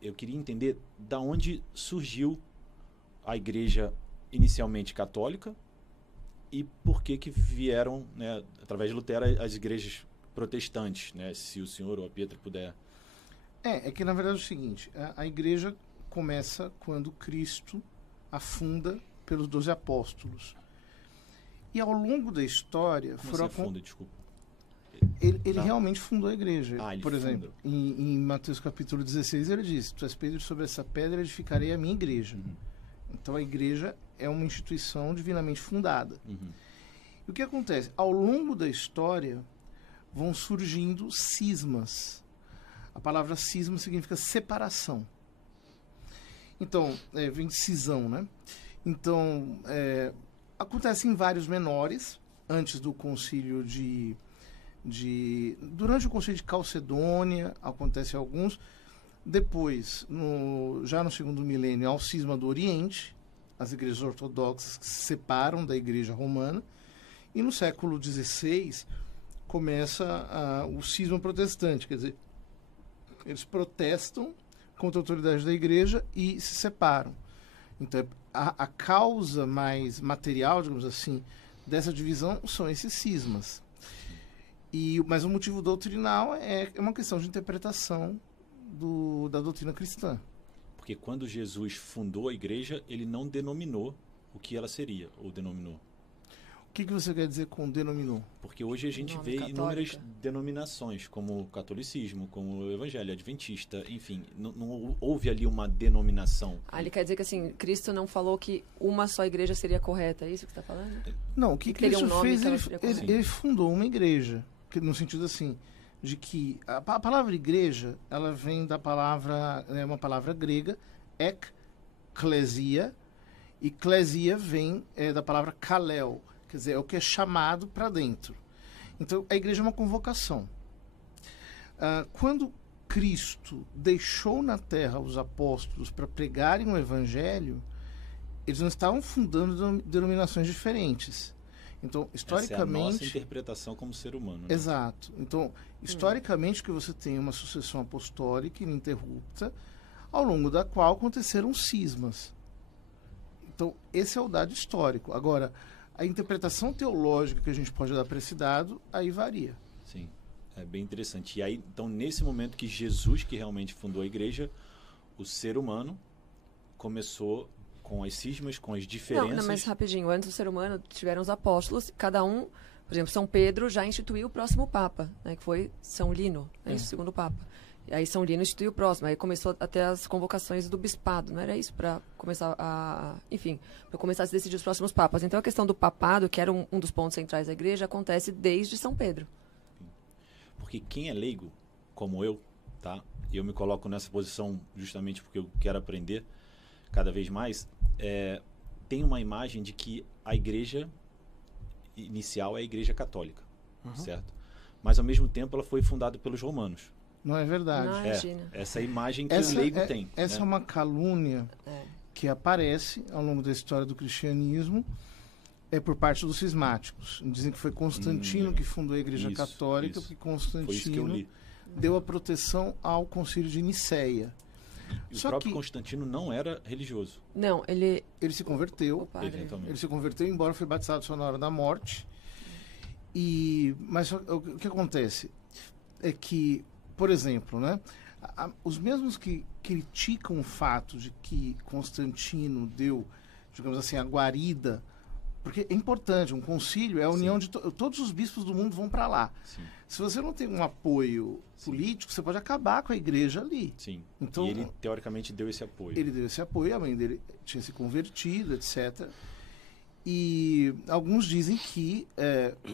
eu queria entender da onde surgiu a igreja inicialmente católica e por que vieram, né, através de Lutero, as igrejas protestantes, né? Se o senhor ou a Pietra puder... É que na verdade é o seguinte, a igreja começa quando Cristo a funda pelos 12 apóstolos. E ao longo da história... Como assim funda, desculpa? Ele realmente fundou a igreja. Ele Por exemplo, em Mateus capítulo 16, ele diz: tu és Pedro, sobre essa pedra edificarei a minha igreja. Então a igreja é uma instituição divinamente fundada. E o que acontece? Ao longo da história vão surgindo cismas. A palavra cisma significa separação. Então, vem de cisão, né? Então, acontecem vários menores, antes do concílio durante o concílio de Calcedônia, acontece alguns. Depois, já no segundo milênio, há o cisma do Oriente, as igrejas ortodoxas que se separam da igreja romana. E no século XVI, começa o cisma protestante, quer dizer, eles protestam contra a autoridade da igreja e se separam. Então, a causa mais material, digamos assim, dessa divisão são esses cismas. Mas o motivo doutrinal é uma questão de interpretação da doutrina cristã. Porque quando Jesus fundou a igreja, ele não denominou o que ela seria, ou denominou. O que você quer dizer com denominou? Porque hoje a gente vê inúmeras denominações, como o catolicismo, como o evangelho adventista, enfim, não houve ali uma denominação. Ele quer dizer que assim, Cristo não falou que uma só igreja seria correta, é isso que você está falando? Não, o que Cristo fez, ele fundou uma igreja, no sentido assim, de que a palavra igreja, ela vem da palavra, é uma palavra grega, ekklesia, e klesia vem da palavra kalel, quer dizer, é o que é chamado para dentro. Então, a igreja é uma convocação. Quando Cristo deixou na terra os apóstolos para pregarem o evangelho, eles não estavam fundando denominações diferentes. Então, historicamente... Essa é a nossa interpretação como ser humano. Né? Exato. Então, historicamente, que você tem uma sucessão apostólica ininterrupta, ao longo da qual aconteceram cismas. Então, esse é o dado histórico. Agora, a interpretação teológica que a gente pode dar para esse dado, aí varia. Sim, é bem interessante. E aí, então, nesse momento que Jesus, que realmente fundou a igreja, o ser humano começou com as cismas, com as diferenças... Não, mas rapidinho, antes do ser humano tiveram os apóstolos, cada um, por exemplo, São Pedro já instituiu o próximo Papa, né, que foi São Lino, o segundo Papa. E aí São Lino instituiu o próximo, aí começou até as convocações do bispado, não era isso? Para começar para começar a se decidir os próximos papas. Então a questão do papado, que era um dos pontos centrais da igreja, acontece desde São Pedro. Porque quem é leigo, como eu, tá? E eu me coloco nessa posição justamente porque eu quero aprender cada vez mais, tem uma imagem de que a igreja inicial é a igreja católica, certo? Mas ao mesmo tempo ela foi fundada pelos romanos. Não é verdade. Não, imagina. Essa imagem que o leigo tem. Essa é uma calúnia que aparece ao longo da história do cristianismo por parte dos cismáticos. Dizem que foi Constantino que fundou a Igreja Católica, porque Constantino deu a proteção ao Concílio de Nicéia. E o próprio Constantino não era religioso. Não, ele se converteu. Ele se converteu, embora foi batizado só na hora da morte. Mas o que acontece é que, por exemplo, né, os mesmos que criticam o fato de que Constantino deu, digamos assim, a guarida, porque é importante, um concílio é a união de todos os bispos do mundo vão para lá. Sim. Se você não tem um apoio político, você pode acabar com a igreja ali. Sim. Então, e ele, teoricamente, deu esse apoio. Ele deu esse apoio, a mãe dele tinha se convertido, etc. E alguns dizem que,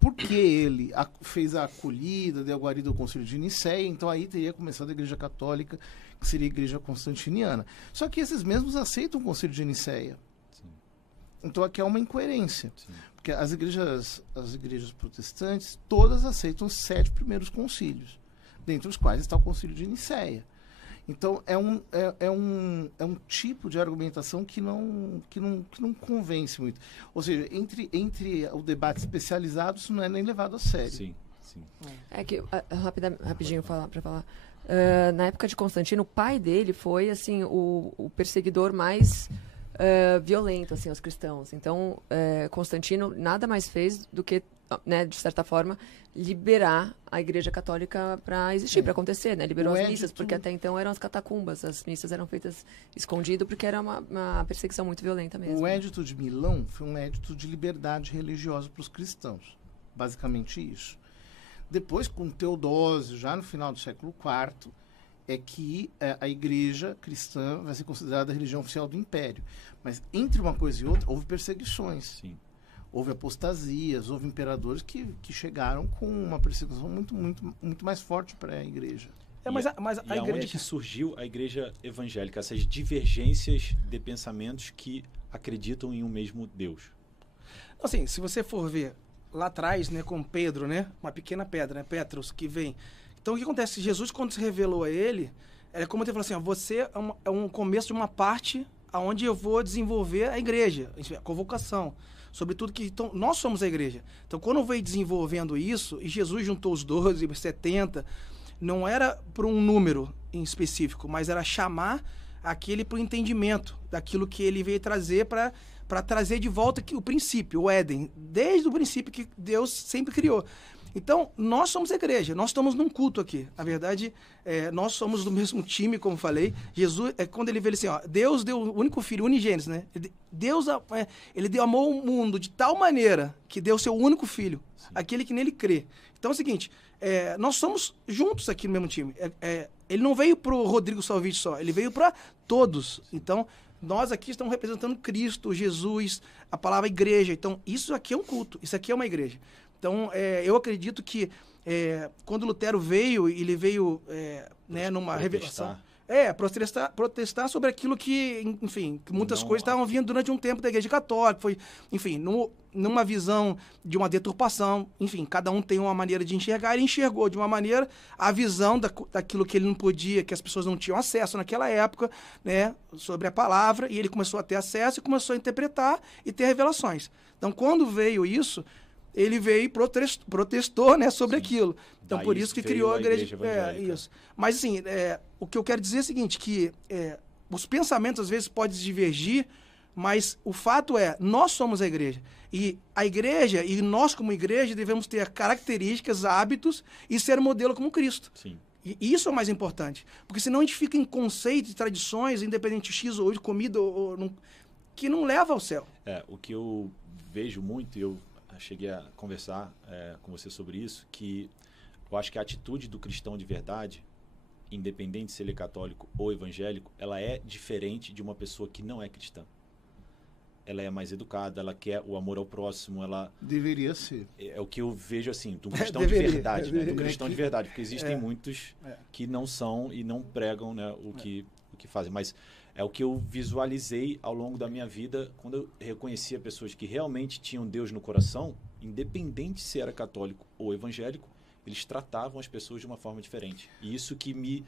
porque ele fez a acolhida, deu a guarida ao Concílio de Nicéia, então aí teria começado a Igreja Católica, que seria a Igreja Constantiniana. Só que esses mesmos aceitam o Concílio de Nicéia. Sim. Então aqui há uma incoerência. Sim. Porque as igrejas protestantes, todas aceitam os 7 primeiros concílios, dentre os quais está o Concílio de Nicéia. Então, é um tipo de argumentação que não convence muito. Ou seja, entre o debate especializado, isso não é nem levado a sério. Sim, sim. É que, rapidinho para falar, na época de Constantino, o pai dele foi assim o perseguidor mais violento assim aos cristãos. Então, Constantino nada mais fez do que, né, de certa forma, liberar a Igreja Católica para existir, para acontecer, né? Liberou as missas, porque até então eram as catacumbas, as missas eram feitas escondido porque era uma perseguição muito violenta mesmo. O Edito de Milão foi um edito de liberdade religiosa para os cristãos, basicamente isso. Depois, com Teodósio, já no final do século IV, é que a Igreja cristã vai ser considerada a religião oficial do Império. Mas entre uma coisa e outra, houve perseguições. Sim. Houve apostasias, houve imperadores que chegaram com uma perseguição muito mais forte para a igreja. Mas a igreja... onde que surgiu a igreja evangélica? Essas divergências de pensamentos que acreditam em um mesmo Deus. Assim, se você for ver lá atrás, né, com Pedro, né, uma pequena pedra, né, Petros, que vem. Então, o que acontece? Jesus, quando se revelou a ele, é como ele falou assim, ó, você é um começo de uma parte onde eu vou desenvolver a igreja, a convocação. Sobretudo que então, nós somos a igreja. Então, quando veio desenvolvendo isso, e Jesus juntou os 12, 70, não era por um número em específico, mas era chamar aquele para o entendimento daquilo que ele veio trazer para trazer de volta o princípio, o Éden, desde o princípio que Deus sempre criou. Então, nós somos a igreja, nós estamos num culto aqui. Na verdade, nós somos do mesmo time, como falei. Jesus, quando ele veio assim, ó, Deus deu o único filho, unigênesis, né? Deus, ele amou o mundo de tal maneira que deu seu único filho, aquele que nele crê. Então é o seguinte, nós somos juntos aqui no mesmo time. Ele não veio para o Rodrigo Salvich só, ele veio para todos. Então, nós aqui estamos representando Cristo, Jesus, a palavra igreja. Então, isso aqui é um culto, isso aqui é uma igreja. Então, eu acredito que quando Lutero veio, ele veio né, numa revelação... protestar sobre aquilo que, enfim, que muitas coisas estavam vindo durante um tempo da Igreja Católica. Foi, enfim, numa visão de uma deturpação. Enfim, cada um tem uma maneira de enxergar. Ele enxergou de uma maneira a visão daquilo que ele não podia, que as pessoas não tinham acesso naquela época, né, sobre a palavra, e ele começou a ter acesso e começou a interpretar e ter revelações. Então, quando veio isso... ele veio e protestou, né, sobre aquilo. Então, por isso que criou a igreja isso. Mas, assim, o que eu quero dizer é o seguinte, que os pensamentos, às vezes, podem divergir, mas o fato é, nós somos a igreja. E a igreja, e nós como igreja, devemos ter características, hábitos e ser modelo como Cristo. Sim. E isso é o mais importante. Porque senão a gente fica em conceitos e tradições, independente de X ou de comida, que não leva ao céu. O que eu vejo muito, eu cheguei a conversar com você sobre isso, que eu acho que a atitude do cristão de verdade, independente se ele é católico ou evangélico, ela é diferente de uma pessoa que não é cristã. Ela é mais educada, ela quer o amor ao próximo, ela... Deveria ser. É o que eu vejo, assim, de um cristão de verdade, né? Do cristão de verdade, porque existem muitos que não são e não pregam, né, o que fazem, mas... é o que eu visualizei ao longo da minha vida, quando eu reconhecia pessoas que realmente tinham Deus no coração, independente se era católico ou evangélico, eles tratavam as pessoas de uma forma diferente. E isso que me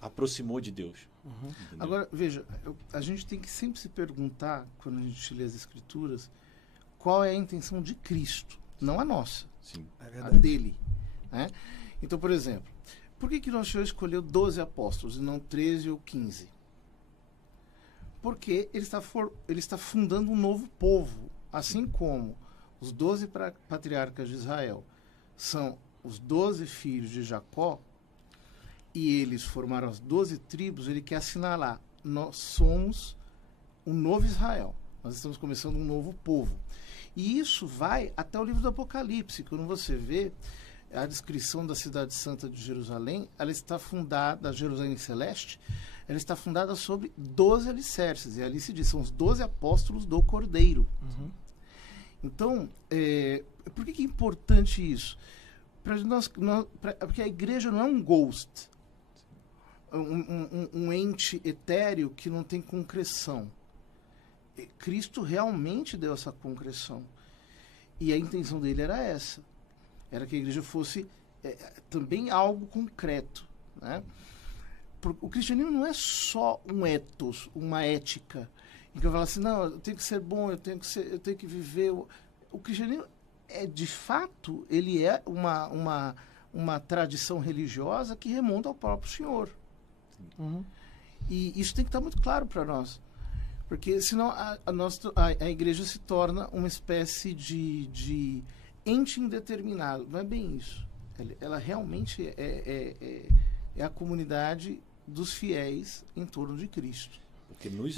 aproximou de Deus. Uhum. Agora, veja, a gente tem que sempre se perguntar, quando a gente lê as Escrituras, qual é a intenção de Cristo, não a nossa, Sim. A dele. Né? Então, por exemplo, por que Nosso Senhor escolheu 12 apóstolos e não 13 ou 15? Porque ele está fundando um novo povo, assim como os 12 patriarcas de Israel são os 12 filhos de Jacó, e eles formaram as 12 tribos. Ele quer assinalar, nós somos um novo Israel, nós estamos começando um novo povo. E isso vai até o livro do Apocalipse, quando você vê a descrição da cidade santa de Jerusalém, ela está fundada, Jerusalém celeste, ela está fundada sobre 12 alicerces. E ali se diz, são os 12 apóstolos do Cordeiro. Uhum. Então, por que é importante isso? Porque a igreja não é um ghost, um ente etéreo que não tem concreção. Cristo realmente deu essa concreção. E a intenção dele era essa. Era que a igreja fosse também algo concreto, né? O cristianismo não é só um ethos, uma ética, em que eu falo assim, não, eu tenho que ser bom, eu tenho que viver. O cristianismo de fato, ele é uma tradição religiosa que remonta ao próprio Senhor. Uhum. E isso tem que estar muito claro para nós. Porque senão a igreja se torna uma espécie de ente indeterminado. Não é bem isso. Ela realmente é a comunidade dos fiéis em torno de Cristo. Porque nos